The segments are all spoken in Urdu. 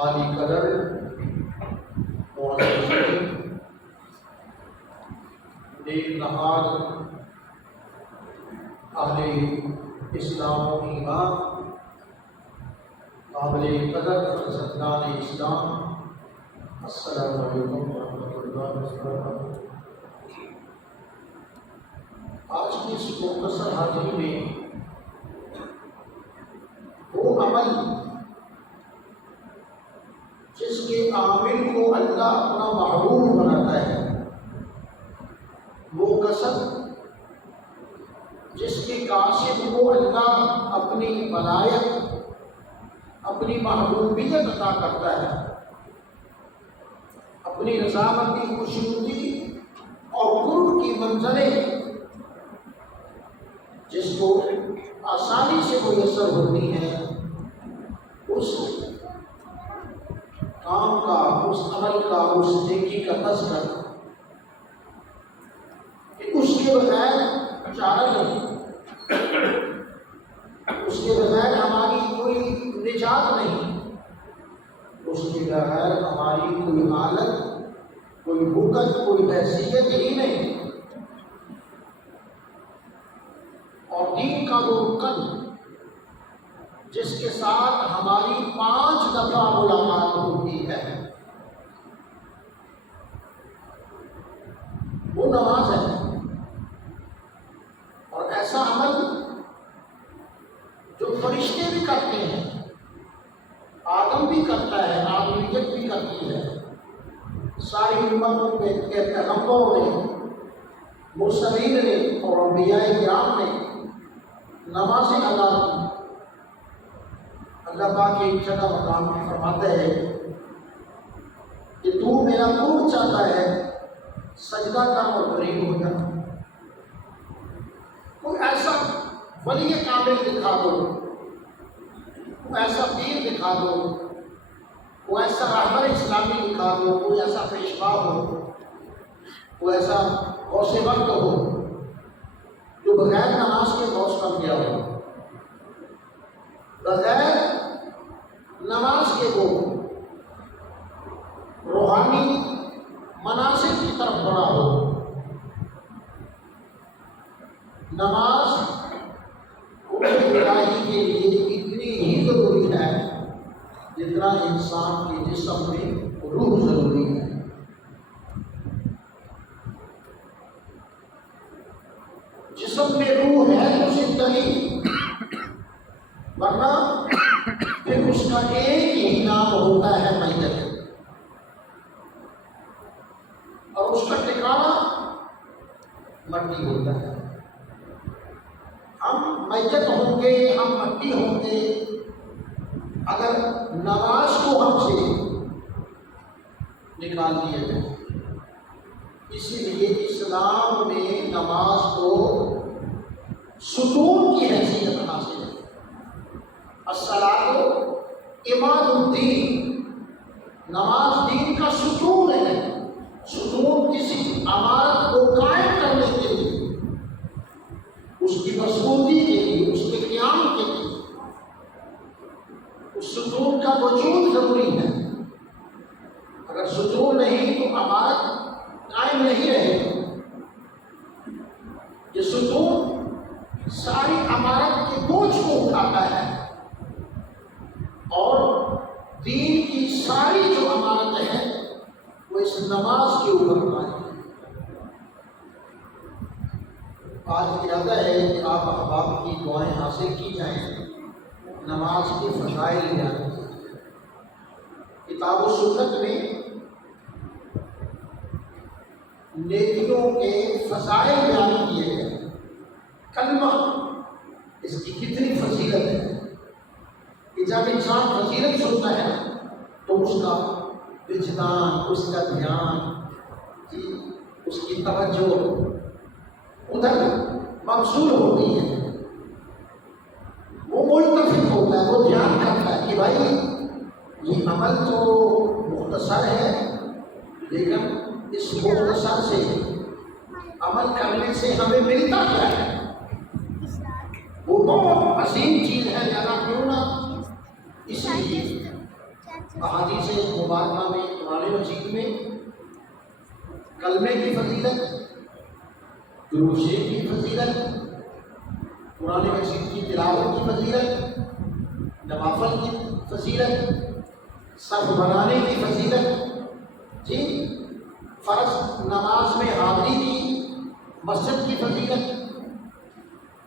عالی قدر معززین نیک نہاد اہل اسلام و ایمان قابل قدر فرزندان اسلام، السلام علیکم ورحمۃ اللہ وبرکاتہ۔ آج کی اس مختصر حاضری میں وہ عمل جس کے عامل کو اللہ اپنا محبوب بناتا ہے، وہ کسب جس کے کاسب کو اللہ اپنی ولایت، اپنی محبوبیت عطا کرتا ہے، اپنی رضامندی، خوشنودی اور قرب کی منزلیں جس کو آسانی سے میسر ہوتی ہیں، اس کام کا، اس عمل کا، اس نیکی کا تذکر کہ اس کے بغیر چارہ نہیں، اس کے بغیر ہماری کوئی نجات نہیں، اس کے بغیر ہماری کوئی حالت، کوئی حکم، کوئی حیثیت ہی نہیں۔ اور دین کا وہ رکن جس کے ساتھ ہماری 5 دفعہ ملاقات ہوتی ہے، وہ نماز ہے۔ اور ایسا عمل جو فرشتے بھی کرتے ہیں، آدم بھی کرتا ہے، آدمیت بھی کرتی ہے، ساری امتوں کے پیغمبروں نے، مرسلین نے اور انبیاء کرام نے نماز ادا کی۔ اللہ پاک ایک جگہ مقام میں فرماتا ہے کہ تو میرا قرب چاہتا ہے، سجدہ کر اور قریب ہو جا۔ کوئی ایسا ولی کامل دکھا دو، کوئی ایسا پیر دکھا دو، کوئی ایسا رہبر اسلامی دکھا دو، کوئی ایسا پیشوا ہو، کوئی ایسا غوث وقت ہو جو بغیر نماز کے غوث بن گیا ہو، بغیر نماز کے وہ روحانی مناسب کی طرف بڑھا ہو۔ نماز قرب الہی کے لیے اتنی ہی ضروری ہے جتنا انسان کے جسم میں روح ضروری ہے۔ جسم میں روح ہے تو زندگی، ورنہ پھر اس کا ایک ہی نام ہوتا ہے میت، اور اس کا ٹھکانہ مٹی ہوتا ہے۔ ہم میت ہوں گے، ہم مٹی ہوں گے اگر نماز کو ہم سے نکال دیا جائے۔ اسی لیے اسلام میں نماز کو ستون کی حیثیت حاصل ہے۔ الصلاۃ عماد الدین، نماز دین کا ستون ہے۔ ستون کسی عمارت کو قائم کرنے کے لیے، اس کی مضبوطی کے لیے، اس کے قیام کے لیے اس ستون کا وجود ضروری ہے۔ اگر ستون نہیں تو عمارت قائم نہیں رہے گی۔ یہ ستون ساری عمارت کے بوجھ کو اٹھاتا ہے، اور دین کی ساری جو عمارت ہے وہ اس نماز کے اوپر قائم ہے۔ آج ارادہ ہے کہ آپ احباب کی دعائیں حاصل کی جائیں، نماز کے فضائل بیان کیے جائیں۔ کتاب و سنت میں نیکیوں کے فضائل بیان کیے گئے۔ کلمہ، اس کی کتنی فضیلت ہے کہ جب انسان فضیلت سنتا ہے تو اس کا وجدان، اس کا دھیان، اس کی توجہ ادھر مبذول ہوتی ہے، وہ ملتفت ہوتا ہے، وہ دھیان کرتا ہے کہ بھائی یہ عمل تو مختصر ہے، لیکن اس مختصر سے عمل کرنے سے ہمیں ملتا کیا ہے؟ وہ بہت عظیم چیز ہے، جانا کیوں نہ، اس لیے احادیث مبارکہ میں قرآن مجید میں کلمے کی فضیلت، درود شریف کی فضیلت، قرآن مجید کی تلاوت کی فضیلت، نوافل کی فضیلت، صف بنانے کی فضیلت، جی فرض نماز میں حاضری کی، مسجد کی فضیلت،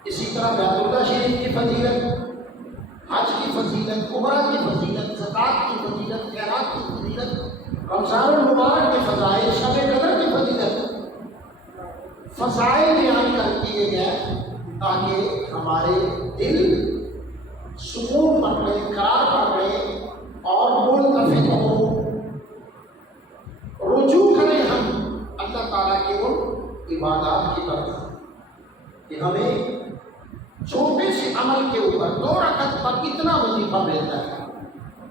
اسی طرح بیت اللہ شریف کی فضیلت، حج کی فضیلت، عمرہ کی فضیلت، زکوٰۃ کی فضیلت، خیرات کی فضیلت، رمضان المبارک کے فضائل، شب قدر کی فضیلت، فضائل بیان کر دیے گئے تاکہ ہمارے دل سکون پکڑے، قرار پکڑے اور منتفع ہو، رجوع کریں ہم اللہ تعالیٰ کے ان عبادات کی طرف کہ ہمیں چھوٹے سے عمل کے اوپر 2 رکعت پر اتنا وظیفہ ملتا ہے،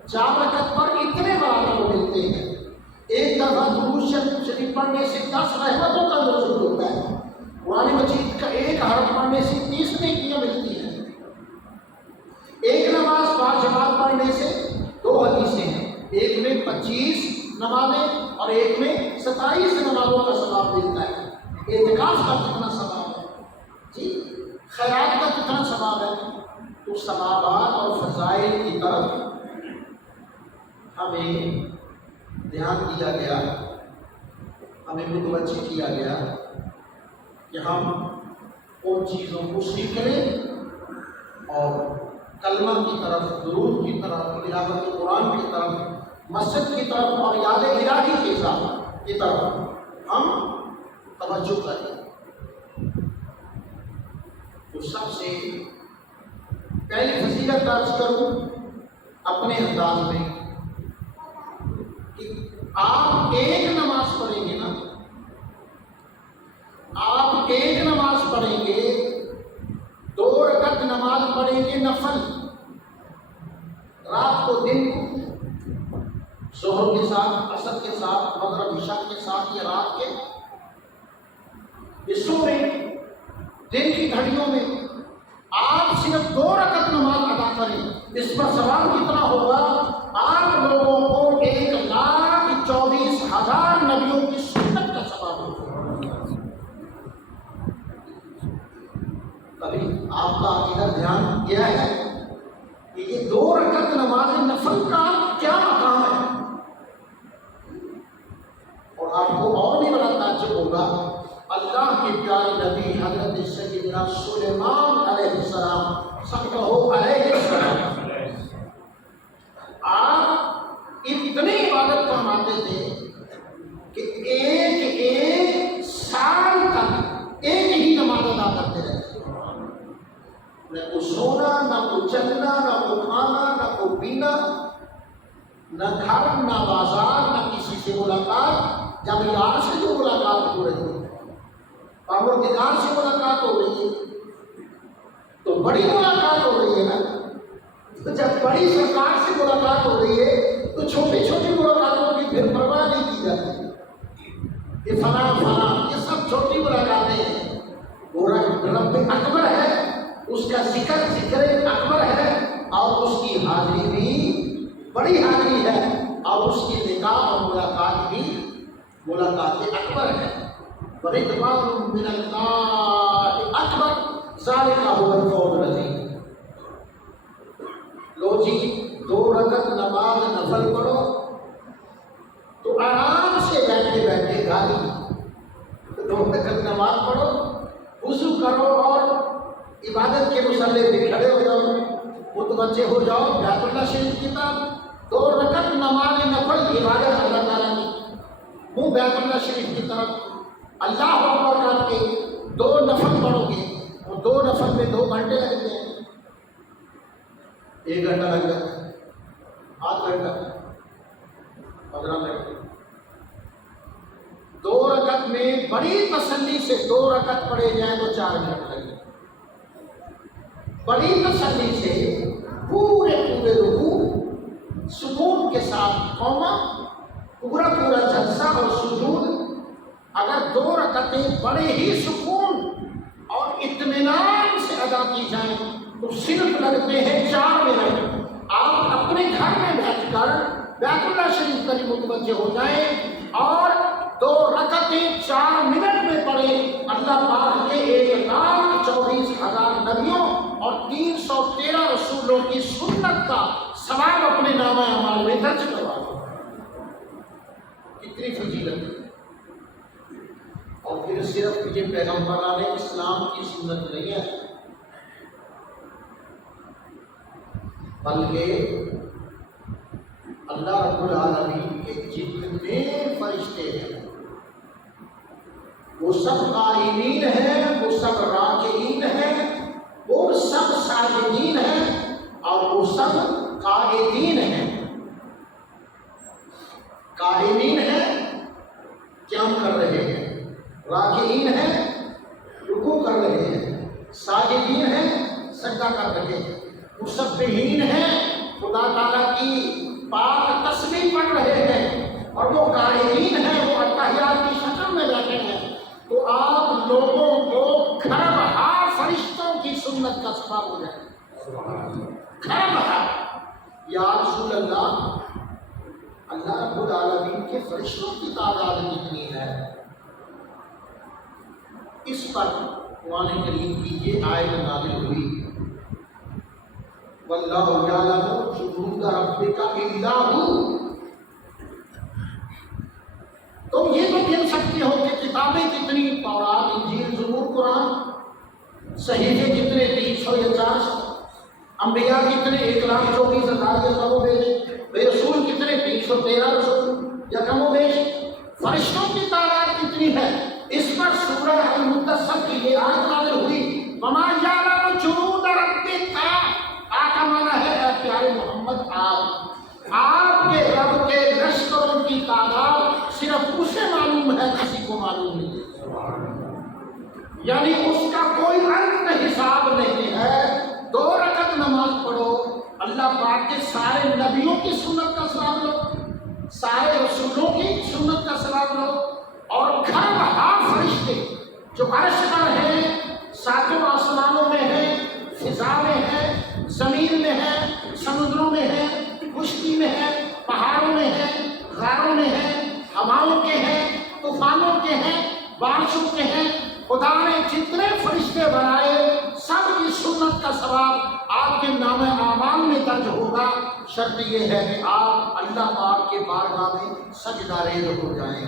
4 رکعت پر اتنے برابر ملتے ہیں، ایک دفعہ درود شریف پڑھنے سے 10 رحمتوں کا نزول ہوتا ہے، قرآن مجید کا ایک حرف پڑھنے سے 30 نیکیاں ملتی ہیں، ایک نماز باجماعت پڑھنے سے 2 حدیثیں ہیں، ایک میں 25 نمازیں اور ایک میں 27 نمازوں کا ثواب ملتا ہے، اعتکاف کا کتنا ثواب ہے، جی خیرات کا کتنا ثواب ہے، تو ثوابات اور فضائل کی طرف ہمیں دھیان دیا گیا، ہمیں متوجہ کیا گیا کہ ہم ان چیزوں کو سیکھ لیں اور کلمہ کی طرف، درود کی طرف، تلاوت قرآن کی طرف، مسجد کی طرف اور یاد الہی کی طرف ہم توجہ کریں۔ تو سب سے پہلی فضیلت درج کروں اپنے انداز میں کہ آپ ایک نماز پڑھیں گے نا، آپ ایک نماز پڑھیں گے، 2 رکعت نماز پڑھیں گے نفل، رات کو دن کو، ظہر کے ساتھ، عصر کے ساتھ، مغرب عشاء کے ساتھ یا رات کے حصوں میں، دن کی گھڑیوں میں آپ صرف 2 رکعت نماز ادا کریں، اس پر ثواب کتنا ہوگا؟ آپ لوگوں کو 1,24,000 نبیوں کی سنت کا ثواب ہوگا۔ کبھی آپ کا ادھر دھیان گیا ہے کہ یہ 2 رکعت نماز نفل کا کیا مقام ہے؟ اور آپ کو اور بھی بڑا تعجب ہوگا، اللہ کے پیارے نبی حضرت سیدنا سلیمان علیہ السلام صلوات علیہ السلام آپ اتنی عبادت فرماتے تھے کہ ایک سال تک ایک ہی نماز ادا کرتے رہتے، نہ کوئی سونا، نہ کوئی چلنا، نہ کوئی کھانا، نہ کوئی پینا، نہ گھر، نہ بازار، نہ کسی سے ملاقات، جب یار سے جو ملاقات ہو رہی ہے، پروردگار سے ملاقات ہو رہی ہے تو بڑی ملاقات ہو رہی ہے نا، تو جب بڑی سرکار سے ملاقات ہو رہی ہے تو چھوٹی چھوٹی ملاقاتوں کی پھر پرواہ نہیں کی جاتی، یہ فلاں فلاں یہ سب چھوٹی ملاقاتیں ہیں، وہ رب اکبر ہے، اس کا ذکر اکبر ہے، اور اس کی حاضری بھی بڑی حاضری ہے، اور اس کی نکاح اور ملاقات بھی ملاقات اکبر ہے۔ وَرِضْوَانٌ مِّنَ اللَّهِ أَكْبَرُ ذَلِكَ هُوَ الْفَوْزُ الْعَظِيمُ۔ لو جی 2 رکعت نماز نفل پڑھو تو آرام سے بیٹھے بیٹھے گالی، 2 رکعت نماز پڑھو، وضو کرو اور عبادت کے مصلی پہ کھڑے ہو جاؤ، متوجہ ہو جاؤ بیت اللہ شریف کی طرف، 2 رکعت نماز نفل عبادت اللہ تعالیٰ نے، منہ بیت اللہ شریف کی طرف، اللہ اکبر کر کے 2 نفل پڑھو گے، وہ 2 نفل میں 2 گھنٹے لگتے ہیں، 1 گھنٹہ لگ جاتا ہے، آدھ گھنٹہ، 15 منٹ، 2 رکعت میں بڑی تسلی سے 2 رکعت پڑھے جائیں تو 4 منٹ لگے، بڑی تسلی سے پورے رکوع سکون کے ساتھ قوما، پورا جلسہ اور سجود، اگر 2 رکعتیں بڑے ہی سکون اور اطمینان سے ادا کی جائیں تو صرف لگتے ہیں 4 منٹ۔ آپ اپنے گھر میں بیٹھ کر بیت اللہ شریف قریب متوجہ ہو جائیں اور 2 رکعتیں 4 منٹ میں پڑھیں، اللہ پاک کے 1,24,000 نبیوں اور 313 رسولوں کی سنت کا ثواب اپنے نامہ اعمال میں درج کروا دو۔ کتنی فضیلت ہے۔ اور پھر صرف یہ پیغمبران اسلام کی سنت نہیں ہے، بلکہ اللہ رب العالمین کے جتنے فرشتے ہیں وہ سب قائمین ہیں، وہ سب راکعین ہیں، وہ سب ساجدین ہیں اور وہ سب قائدین ہیں۔ قائمین ہیں، قیام کر رہے ہیں، راکعین ہیں، رکوع کر رہے ہیں، ساجدین ہیں، سجدہ کر رہے ہیں، مسبحین ہیں، خدا تعالیٰ کی پاک تسبیح پڑھ رہے ہیں، اور وہ قائمین ہیں، وہ اتحیات کی شکل میں بیٹھے ہیں۔ تو آپ لوگوں کو کھربہا فرشتوں کی سنت کا ثواب ہو جائے، کھربہا۔ یا رسول اللہ، اللہ رب العالمین کے فرشتوں کی تعداد کتنی ہے؟ اس پر قرآن کریم کی یہ آیت نازل ہوئی، واللہ یعلم جنود ربک الا ہو۔ تم یہ تو کہہ سکتے ہو کہ کتابیں کتنی، تورات، انجیل، زبور، قرآن، صحیفے کتنے، 300 یا 400، انبیاء کتنے، 1,24,000 یا کم و بیش، بے رسول کتنے، 313 رسول یا کم و بیش، فرشتوں کی تعداد کتنی ہے؟ اس پر سورہ المدثر کی یہ آیت نازل ہوئی، وما یعلم جنود ربک، کا مانا ہے اے پیارے محمد، آپ کے رب کے لشکروں کی تعداد صرف اسے معلوم ہے، کسی کو معلوم نہیں ہے، یعنی اس کا کوئی انت حساب نہیں ہے۔ 2 رکعت نماز پڑھو، اللہ پاک کے سارے نبیوں کی سنت کا ثواب لو، سارے رسولوں کی سنت کا ثواب لو، اور کھربہا فرشتے جو عرش پر ہیں، 7 آسمانوں میں ہیں، فضا میں ہیں، زمین میں ہے، سمندروں میں ہے، خشکی میں ہے، پہاڑوں میں ہے، غاروں میں ہے، ہواؤں کے ہیں، طوفانوں کے ہیں، بارشوں کے ہیں، خدا نے جتنے فرشتے بنائے سب کی سنت کا ثواب آپ کے نام اعمال میں درج ہوگا۔ شرط یہ ہے کہ آپ اللہ پاک کے بارگاہ میں سجدہ ریز ہو جائیں۔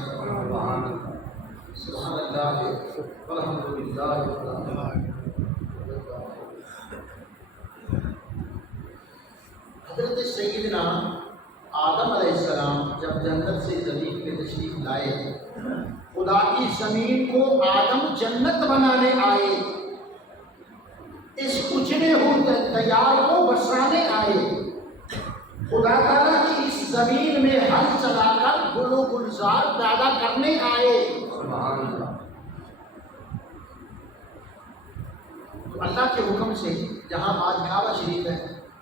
سبحان اللہ والحمدللہ۔ حضرت سیدنا آدم علیہ السلام جب جنت سے زمین پہ تشریف لائے، خدا کی زمین کو آدم جنت بنانے آئے، اس اجڑے ہوئے دیار کو بسانے آئے، خدا تعالیٰ کی اس زمین میں ہل چلا کر گل و گلزار پیدا کرنے آئے۔ تو اللہ کے حکم سے جہاں آج کعبہ شریف ہے،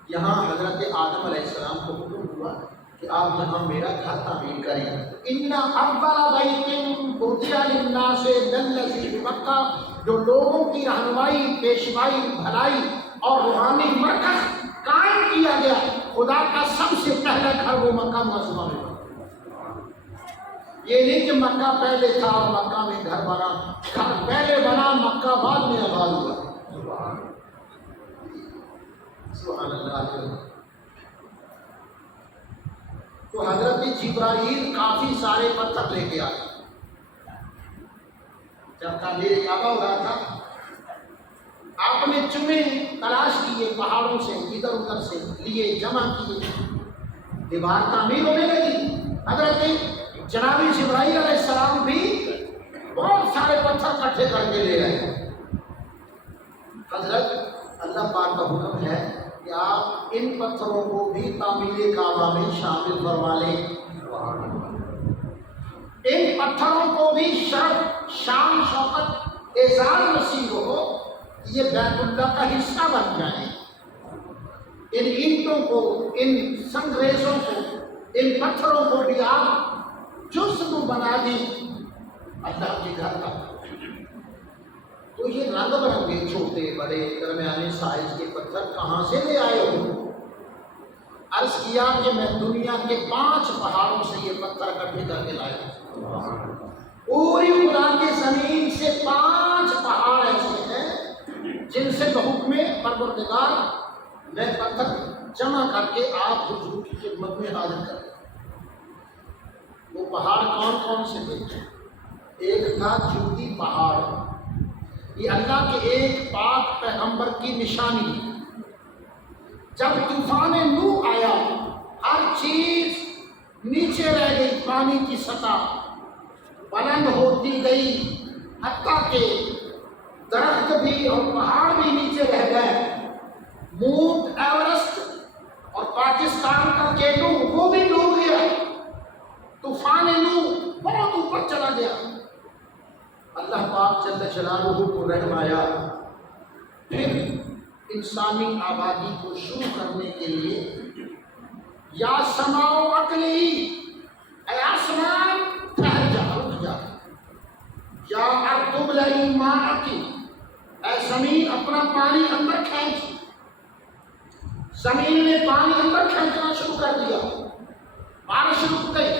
یہاں حضرت آدم علیہ السلام کو حکم ہوا کہ آپ یہاں میرا گھر تعمیر کریں۔ ان اول بیت وضع للناس للذی بمکہ، جو لوگوں کی رہنمائی، پیشوائی، بھلائی اور روحانی مرکز قائم کیا گیا، خدا کا سب سے پہلا گھر وہ مکہ معظمہ میں بنا۔ یہ نہیں کہ مکہ پہلے تھا اور مکہ میں گھر بنا، گھر پہلے بنا، مکہ بعد میں آباد ہوا۔ سبحان اللہ۔ تو حضرت جبرائیل کافی سارے پتھر لے کے آئے، جب تعمیر کعبہ ہو رہا تھا، آپ نے چنے تلاش کیے، پہاڑوں سے ادھر ادھر سے لیے، جمع کیے، دیوار تعمیر ہونے لگی۔ حضرت جناب جبرائیل علیہ السلام بھی بہت سارے پتھر اکٹھے کر کے لے آئے۔ حضرت اللہ پاک کا حکم ہے کہ آپ ان پتھروں کو بھی تعمیر کعبہ میں شامل فرما لیں۔ ان پتھروں کو بھی شرف، شان، شوکت، اعزاز نصیب ہو، یہ بیت اللہ کا حصہ بن جائیں۔ ان اینٹوں کو، ان سنگریزوں کو، ان پتھروں کو بھی آپ جزو بنا دیں اللہ کے گھر کا۔ تو یہ رنگ برنگے چھوٹے بڑے درمیانے سائز کے پتھر کہاں سے لے آئے ہو؟ عرض کیا کہ میں دنیا کے 5 پہاڑوں سے یہ پتھر اکٹھے کر کے لایا. پوری خدا کی زمین سے 5 پہاڑ ایسے ہیں جن سے بحکم پروردگار میں پتھر جمع کر کے آپ حضور کی خدمت میں حاضر کر. وہ پہاڑ کون کون سے تھے؟ ایک تھا جودی پہاڑ. یہ اللہ کے ایک پاک پیغمبر کی نشانی ہے. جب طوفان نوح آیا ہر چیز نیچے رہ گئی، پانی کی سطح بلند ہوتی گئی، حتیٰ کہ درخت بھی اور پہاڑ بھی نیچے رہ گئے. مونٹ ایورسٹ اور پاکستان کا کیلو وہ بھی ڈوب گیا. طوفان نوح بہت اوپر چلا گیا. اللہ پاک جل جلالہ کو رحم آیا. پھر انسانی آبادی کو شروع کرنے کے لیے یا سماؤ عقلی، اے آسمان ٹھہر جا، رک جا. یا ارض ابلعی ماءکی، اے زمین اپنا پانی اندر کھینچ. زمین نے پانی اندر کھینچنا شروع کر دیا. بارش رک گئی.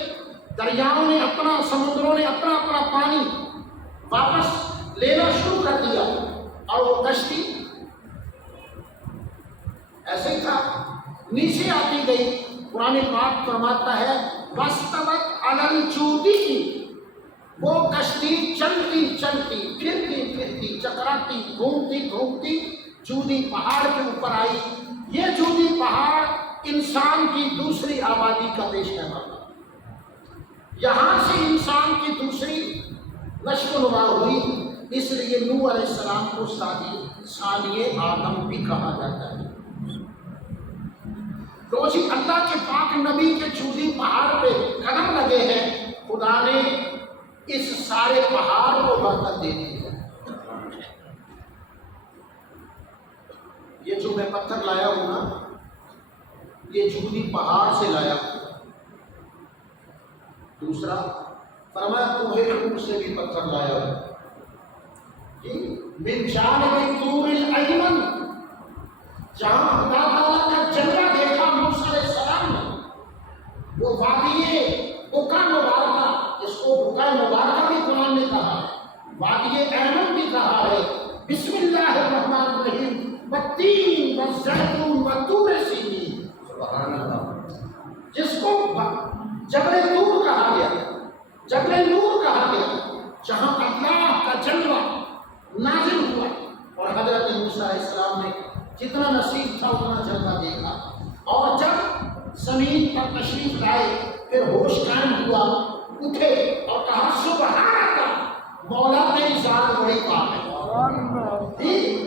دریاؤں نے اپنا، سمندروں نے اپنا اپنا پانی واپس لینا شروع کر دیا. اور وہ کشتی ایسے ہی تھا، نیچے آتی گئی. قرآن پاک فرماتا ہے وَاسْتَوَتْ عَلَى الْجُودِ، وہ کشتی چلتی چلتی پھرتی پھرتی چکراتی گھومتی گھومتی جودی پہاڑ کے اوپر آئی. یہ جودی پہاڑ انسان کی دوسری آبادی کا پیش نظر. یہاں سے انسان کی دوسری نشو و نما ہوئی. اس لیے نوح علیہ السلام کو ثانی آدم بھی کہا جاتا ہے. تو جی اللہ کے پاک نبی کے جودی پہاڑ پہ قدم لگے ہیں، خدا نے اس سارے پہاڑ کو برکت دے دی ہے. یہ جو میں پتھر لایا ہوں نا، یہ جودی پہاڑ سے لایا. دوسرا فرمایا تمہیں سے بھی پتھر لایا ہوں من جانب طور الایمن، جہاں خدا تعالیٰ کا جلوہ دیکھا موسیٰ علیہ السلام نے. وہ وادی بکا مبارکہ، اس کو بکا مبارکہ بھی قرآن نے کہا ہے، وادی ایمن بھی کہا ہے. بسم اللہ الرحمن الرحیم والتین والزیتون وطور سینین، سبحان اللہ، جس کو جبل طور کہا گیا، جبل نور کہا گیا، جہاں اللہ کا جلوہ نازل ہوا. اور حضرت موسیٰ علیہ السلام نے جتنا نصیب تھا اتنا جلوہ دیکھا. اور جب زمین پر تشریف لائے پھر ہوش قائم ہوا، اٹھے اور کہا سبحان اللہ، مولا تیری ذات بڑی پاک ہے.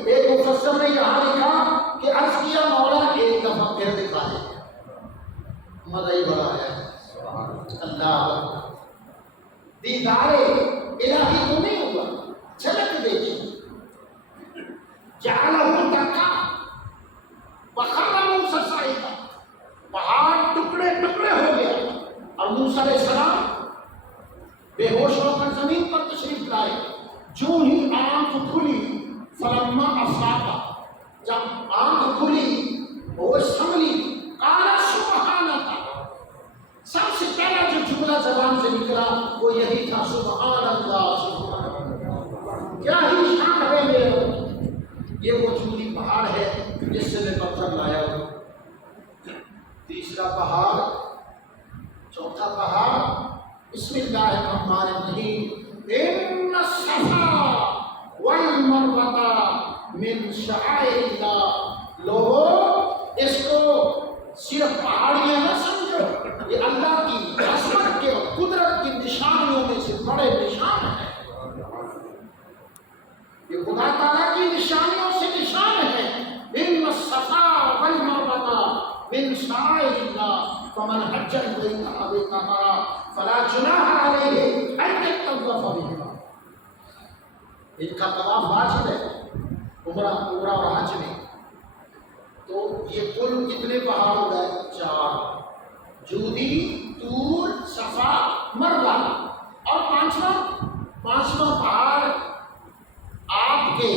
ایک مفسر نے یہاں لکھا کہ عرض کیا مولا ایک دفعہ پھر دکھا دے. مزہ ہی بڑا ہے. اللہ دیدار الہی تو نہیں ہوا، جھلک دیکھی. جعلہ دکا وخر موسیٰ صعیقا، پہاڑ ٹکڑے ٹکڑے ہو گیا. اور موسیٰ علیہ السلام بے ہوش ہو کر زمین پر تشریف لائے. جو ہی آنکھ کھلی فلما افاقا، جب آنکھ کھلی ہوش سنبھلی، قال سبحان اللہ، سب سے پہلا جو جملہ زبان سے نکلا وہ یہی تھا سبحان اللہ، سبحان اللہ، کیا ہی شان ہے میرے رب. یہ وہ جودی پہاڑ ہے جس سے میں پتھر لایا ہوں. تیسرا پہاڑ، چوتھا پہاڑ، بسم اللہ الرحمن الرحیم ان الصفا والمروہ من شعائر اللہ. لوگوں اس کو صرف پہاڑیاں نہ سمجھو، یہ اللہ کی عظمت کے اور قدرت کی نشانیوں میں سے بڑے نشان ہیں. یہ خدا تعالیٰ کی نشانیوں سے نشان ہے. ان الصفا والمروہ من شعائر اللہ فمن حج البیت او اعتمر فلا جناح علیہ ان یطوف بہما. ان کا طواف واجب ہے عمرہ اور حج میں. تو یہ کل کتنے پہاڑ ہو گئے؟ 4، جودی، طور، صفا، مروہ. اور پانچواں پہاڑ آپ کے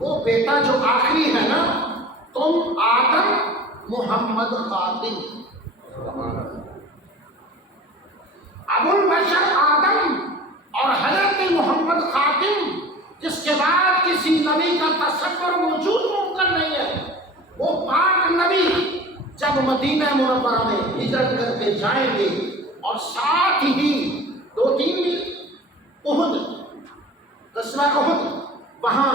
وہ بیٹا جو آخری ہے نا، تم آدم محمد خاتم، ابو البشر آدم اور حضرت محمد خاتم، جس کے بعد کسی نبی کا تصور موجود ممکن نہیں ہے، وہ پاک نبی جب مدینہ منورہ میں ہجرت کر کے جائیں گے اور ساتھ ہی 2-3 دن احد، غزوہ احد، وہاں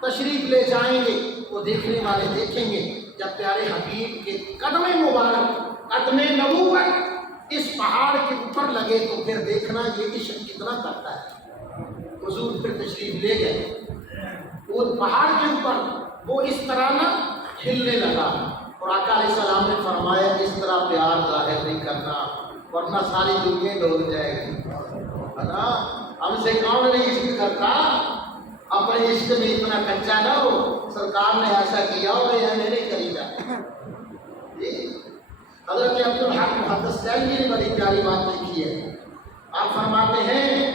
تشریف لے جائیں گے، وہ دیکھنے والے دیکھیں گے جب پیارے حبیب کے قدم مبارک، قدم نبوت اس پہاڑ کے اوپر لگے تو پھر دیکھنا یہ عشق کتنا کرتا ہے۔ حضور پھر تشریف لے گئے، وہ پہاڑ کے اوپر وہ اس طرح نہ ہلنے لگا، اور آقا علیہ السلام نے فرمایا اس طرح پیار ظاہر نہیں کرنا ورنہ ساری دنیا ڈول جائے گی، ہے نا؟ ہم سے کون نہیں عشق کرتا، اپنے عشق میں اتنا کچا نہ ہو، سرکار نے ایسا کیا ہو یا میں نے خریدا۔ حضرت عبدالحق محدث دہلوی نے بڑی پیاری بات لکھی ہے، آپ فرماتے ہیں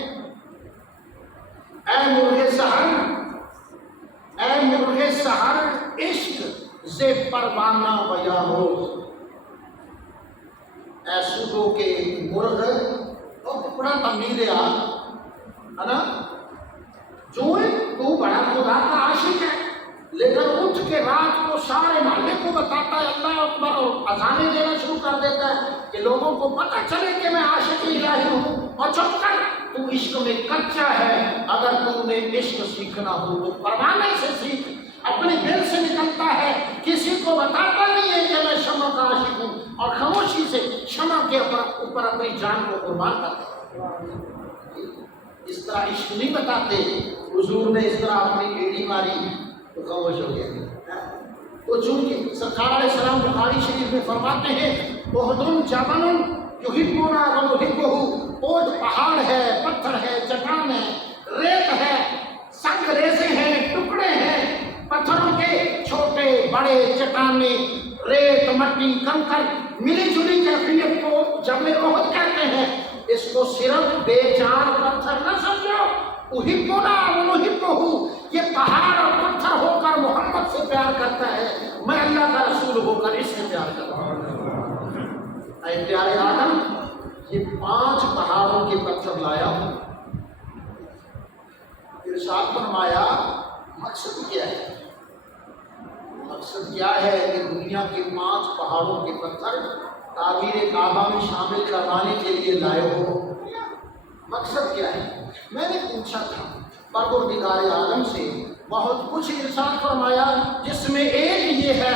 اے مرغ سحر، اے مرغ سحر عشق سے پروانہ بیاں روز، اے صبح کے مرغ، اور بڑا امیر ہے نا، جو تو بڑا خدا کا عاشق ہے، لیکن اٹھ کے رات کو سارے محلے کو بتاتا ہے اللہ اکبر، اور اذانیں دینا شروع کر دیتا ہے کہ لوگوں کو پتہ چلے کہ میں عاشق الہی ہوں، اور چپ کر، تو عشق میں کچا ہے، اگر تم نے عشق سیکھنا ہو تو پروانے سے سیکھ، اپنے دل سے نکلتا ہے، کسی کو بتاتا نہیں ہے کہ میں شمع کا عاشق ہوں، اور خاموشی سے شمع کے اوپر اپنی جان کو قربان کرتا ہے۔ اس طرح عشق نہیں بتاتے، حضور نے اس طرح اپنی بیڑی ماری تو خاموش ہو گیا۔ تو چونکہ سرکار علیہ السلام بخاری شریف میں فرماتے ہیں احد جبل یحبنا ونحبہ، احد پہاڑ ہے، پتھر ہے، چٹان ہے، ریت ہے، سنگ ریزے ہیں، ٹکڑے ہیں پتھروں کے، چھوٹے بڑے چٹانیں، ریت، مٹی، کنکر، ملی جلی کیفیت کو جبل احد کہتے ہیں۔ اس کو صرف بے جان پتھر نہ سمجھو، احبنا ونحبہ، یہ پہاڑ اور پتھر ہو کر محمد سے پیار کرتا ہے، میں اللہ کا رسول ہو کر اس سے پیار کرتا ہوں۔ اے پیارے آدم، یہ 5 پہاڑوں کے پتھر لایا ہوں۔ ارشاد فرمایا مقصد کیا ہے؟ مقصد کیا ہے کہ دنیا کے 5 پہاڑوں کے پتھر تعمیر کعبہ میں شامل کروانے کے لیے لائے ہو؟ مقصد کیا ہے؟ میں نے پوچھا تھا پروردگار عالم سے، بہت کچھ ارشاد فرمایا، جس میں ایک یہ ہے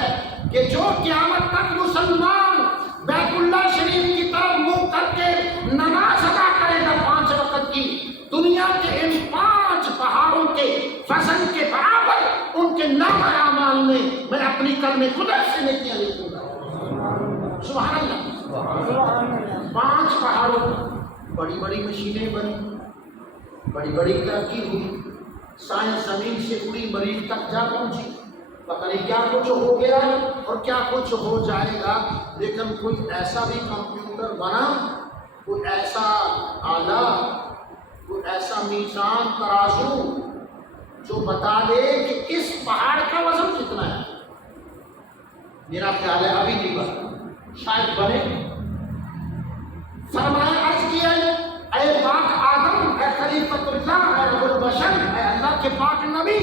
کہ جو قیامت تک مسلمان بیت اللہ شریف کی طرف منہ کر کے نماز ادا کرے گا 5 وقت کی، دنیا کے ان 5 پہاڑوں کے وزن کے برابر ان کے نامہ اعمال میں اپنی کلمہ قدرت سے نیکیاں لکھوں گا۔ سبحان اللہ۔ 5 پہاڑوں پر بڑی بڑی مشینیں بنی، بڑی بڑی ترقی ہوئی، سائنس زمین سے پوری مریخ تک جا پہنچی، پتہ نہیں کیا کچھ ہو گیا اور کیا کچھ ہو جائے گا، لیکن کوئی ایسا بھی کمپیوٹر بنا، کوئی ایسا آلہ، کوئی ایسا میزان ترازو جو بتا دے کہ اس پہاڑ کا وزن کتنا ہے۔ میرا خیال ہے ابھی نہیں بنا، شاید بنے۔ فرمایا عرض کیا اے پاک آدم، اے خلیفۃ اللہ، اے ابو البشر، اے اللہ کے پاک نبی،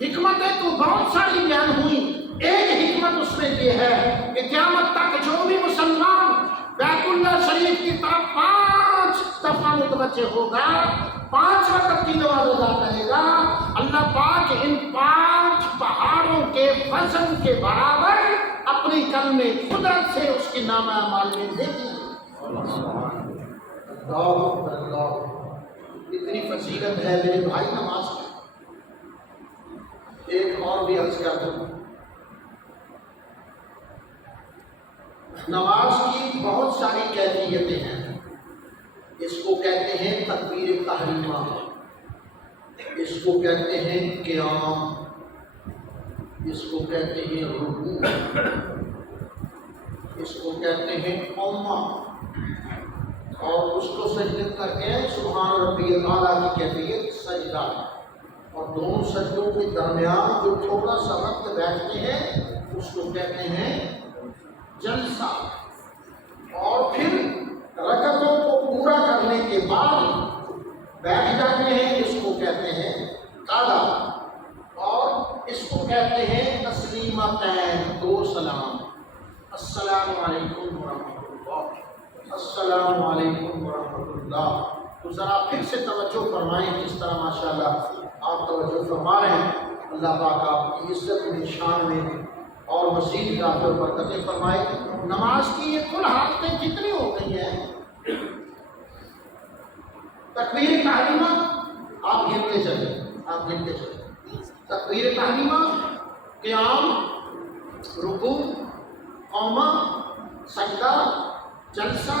حکمتیں تو بہت ساری بیان ہوئی، ایک حکمت اس میں یہ ہے کہ قیامت تک جو بھی مسلمان بیت اللہ شریف کی طرف 5 دفعہ متوجہ ہوگا، 5 وقت کی نماز ادا کرے گا، اللہ پاک ان 5 پہاڑوں کے وزن کے برابر اپنی کلمہ قدرت سے اس کی نامہ اعمال میں دیکھی۔ اللہ، اتنی فضیلت ہے میرے بھائی نماز کی۔ ایک اور بھی عرض کر دوں، نماز کی بہت ساری کیفیتیں ہیں، اس کو کہتے ہیں تکبیر تحریمہ، اس کو کہتے ہیں قیام، اس کو کہتے ہیں رکوع، اس کو کہتے ہیں قوما، اور اس کو سجدت کر کے سبحان ربی الاعلیٰ کی کیفیت سجدہ، اور دونوں سجدوں کے درمیان جو تھوڑا سا وقت بیٹھتے ہیں اس کو کہتے ہیں جلسہ، اور پھر رکعتوں کو پورا کرنے کے بعد بیٹھ جاتے ہیں، اس کو کہتے ہیں قعدہ، اور اس کو کہتے ہیں تسلیمتین، دو سلام، السلام علیکم ورحمۃ اللہ، السلام علیکم ورحمۃ اللہ۔ تو ذرا پھر سے توجہ فرمائیں، جس طرح ماشاءاللہ آپ توجہ فرما رہے ہیں، اللہ پاک آپ کی عزت میں، شان میں اور مزید اضافے اور برکتیں فرمائے۔ نماز کی یہ کل حالتیں کتنی ہو گئی ہیں؟ تکبیر تحریمہ آپ گنتے چلیں، تکبیر تحریمہ، قیام، رکوع، قومہ، سجدہ، جلسہ،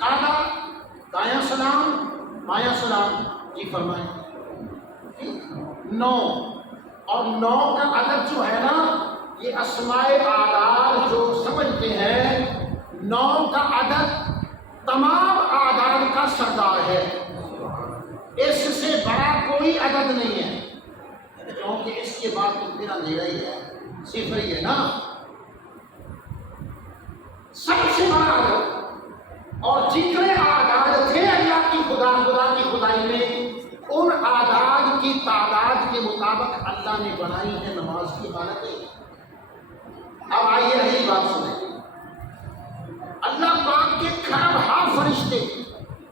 قعدہ، دایاں سلام، بایاں سلام، جی فرمائیں، 9، اور 9 کا عدد جو ہے نا، یہ اسماء اعداد جو سمجھتے ہیں، 9 کا عدد تمام اعداد کا سردار ہے، اس سے بڑا کوئی عدد نہیں ہے، کیونکہ اس کے بعد تو پھر اندھیرا ہی ہے، صفر ہی ہے نا، سب سے بڑا عدد۔ اور جتنے اعداد تھے اللہ کی خدا کی خدائی میں، ان اعداد کی تعداد کے مطابق اللہ نے بنائی ہے نماز کی حالتیں۔ اب آئیے رہی بات سنیں، اللہ پاک کے خرابہ فرشتے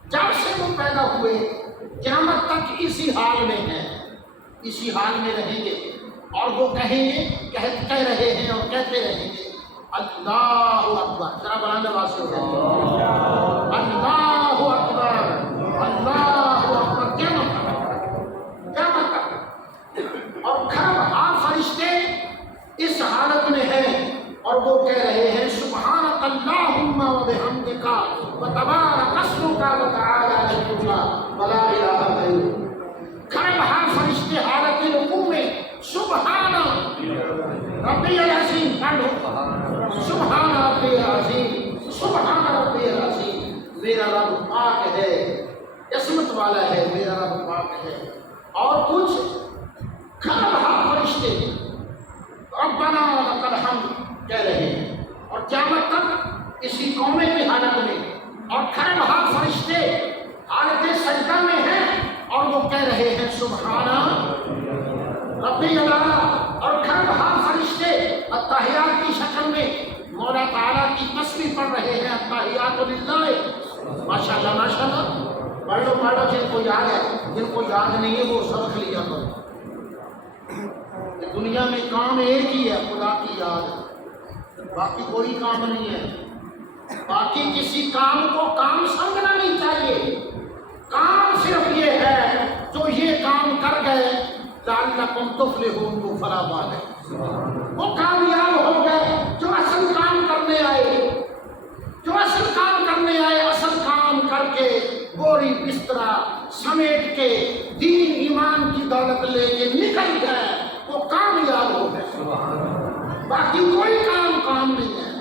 جب سے وہ پیدا ہوئے قیامت تک اسی حال میں ہیں، اسی حال میں رہیں گے، اور وہ کہیں گے، کہہ رہے ہیں اور کہتے رہیں گے، اللہ اکبر، ذرا بلند آواز سے اللہ اکبر، اللہ اکبر، کیا مطلب؟ اور خرابہ فرشتے اس حالت میں ہیں اور وہ کہہ رہے ہیں سبحانک اللہم و بحمدک و تبارک اسمک و تعالی جدک و لا الہ غیرک۔ خرابہ فرشتے حالت رکوع میں سبحان ربی العظیم، سبحان ربی العظیم، سبحان ربی العظیم، میرا رب پاک ہے، عصمت والا ہے، میرا رب پاک ہے۔ اور کچھ خرابہ فرشتے ربنا لک الحمد کہہ رہے ہیں، اور قیامت تک اسی قومے کی حالت میں، اور خرابہ فرشتے حالت سجدہ میں ہیں اور وہ کہہ رہے ہیں سبحان ربی الاعلیٰ، اور خرابہ فرشتے التحیات کی شکل میں مولا تعالیٰ کی تسبیح پڑھ رہے ہیں، التحیات للہ، ماشاءاللہ ماشاءاللہ، پڑھ لو جن کو یاد ہے، جن کو یاد نہیں ہے وہ سبق لیا کرو۔ دنیا میں کام ایک ہی ہے، خدا کی یاد، باقی کوئی کام نہیں ہے، باقی کسی کام کو کام سمجھنا نہیں چاہیے، کام صرف یہ ہے جو یہ کام کر گئے لعلکم تفلحون، وہ فلاح باد ہے، وہ کامیاب ہو گئے جو اصل کام کرنے آئے، جو اصل کام کرنے آئے، اصل کام کر کے بوری بسترا سمیٹ کے دین ایمان کی دولت لے کے نکل گئے، وہ کامیاب ہو گئے، باقی کوئی کام نہیں ہے،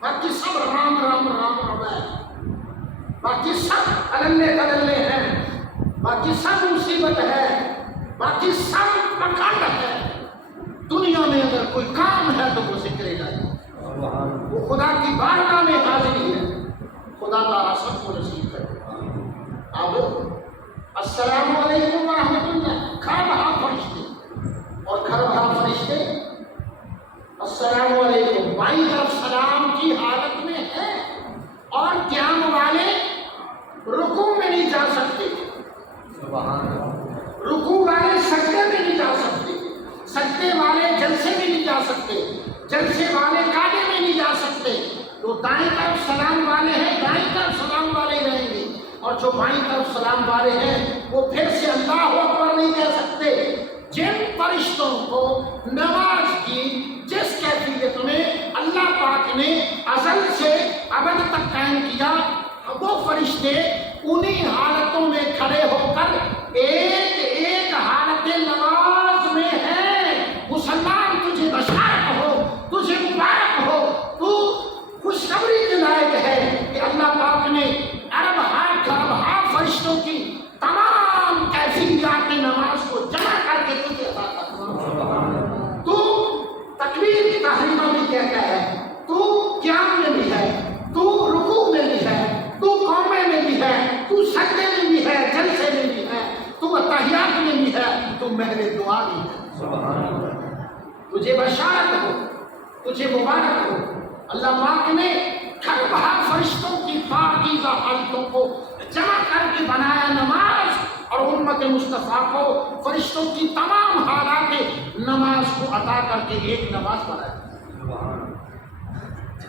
باقی سب رام رام رام رام ہے، باقی سب اللہ ہیں، باقی سب مصیبت ہے، باقی سب پکڑ ہے۔ دنیا میں اگر کوئی کام ہے تو وہ ذکر الہی، وہ خدا کی بارگاہ میں حاضری ہے، خدا تعالیٰ سب کو نصیب کرے۔ اب السلام علیکم ورحمۃ اللہ، خرابہ فرشتے اور خرابہ فرشتے السلام علیکم بائیں طرف سلام کی حالت میں ہے، اور قیام والے رکوع میں نہیں جا سکتے، رکوع والے سجدے میں نہیں جا سکتے، سجدے والے جلسے میں نہیں جا سکتے، جلسے والے قعدے میں نہیں جا سکتے۔ تو دائیں طرف سلام والے ہیں، دائیں طرف سلام والے رہیں گے، اور جو بائیں طرف سلام والے ہیں وہ پھر سے اللہ اکبر نہیں کہہ سکتے۔ جن فرشتوں کو نماز کی جس کیفیت میں اللہ پاک نے ازل سے ابد تک قائم کیا، وہ فرشتے انہی حالتوں میں کھڑے ہو کر ایک ایک حالت نماز میں ہیں۔ مسلمان تجھے بشارت ہو، تجھے مبارک ہو، تو خوشخبری کے لائق ہے کہ اللہ پاک نے ارب فرشتوں کی تمام کیفیات نماز کو جمع کر کے تجھے عطا کر۔ تو تکبیر تحریمہ بھی کہتا ہے، تو محل دعا بھی ہے۔ تجھے بشارت ہو، تجھے مبارک ہو، اللہ پاک نے گھر بہر فرشتوں کی پاکیزہ حالتوں کو جمع کر کے بنایا نماز، اور امت مصطفیٰ کو فرشتوں کی تمام حالات نماز کو عطا کر کے ایک نماز بنایا۔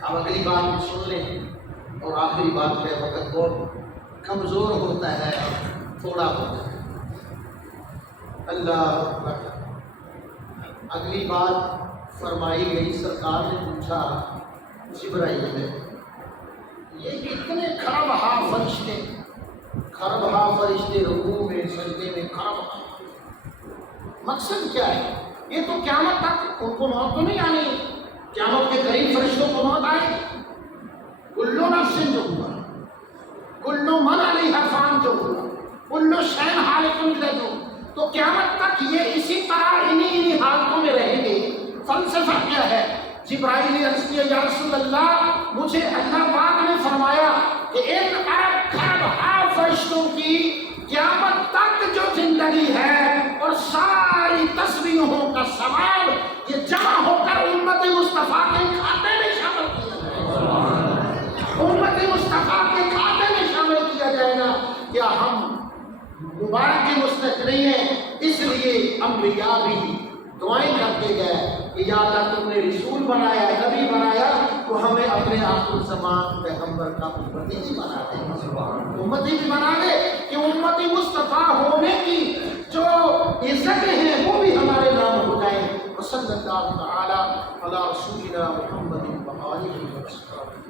اب اگلی بات سن لیں، اور آخری بات پہ وقت بہت کمزور ہوتا ہے اور تھوڑا ہوتا ہے۔ اللہ اکبر۔ اگلی بات فرمائی گئی، سرکار نے پوچھا جبرائیل نے، یہ کتنے کھربہا فرشتے، کھربہا فرشتے رکوع میں سجدے میں کھربہا، مقصد کیا ہے؟ یہ تو قیامت تک ان کو موت تو نہیں آنی، قیامت کے قریب فرشتوں کو موت آئے، کلو نفس جو ہوا، کلو من علیہا فان جو ہوا، کلو شین حالت جو، تو قیامت تک یہ اسی طرح انہی حالتوں میں رہیں گے۔ فلسفہ کیا ہے؟ جبرائیل نے عرض کیا، یا رسول اللہ، مجھے اللہ پاک نے فرمایا کہ ان ارب کھربہا فرشتوں کی قیامت تک جو زندگی ہے اور ساری تسبیحوں کا ثواب یہ جمع ہو کر امت مصطفیٰ کے کھاتے میں شامل کیا جائے گا، امت مصطفیٰ کے کھاتے میں شامل کیا جائے گا۔ کیا ہم مبارک کے مستحق نہیں ہیں؟ اس لیے انبیاء بھی دعائیں کرتے گئے کہ یا اللہ تم نے رسول بنایا، نبی بنایا، تو ہمیں اپنے آخر الزمان پیغمبر کا امتی بھی بنا دے، امتی بھی بنا دے کہ امتی مصطفیٰ ہونے کی جو عزتیں ہیں وہ بھی ہمارے نام ہو جائیں۔ وصلی اللہ تعالی علی رسولنا محمد و آلہ وصحبہ۔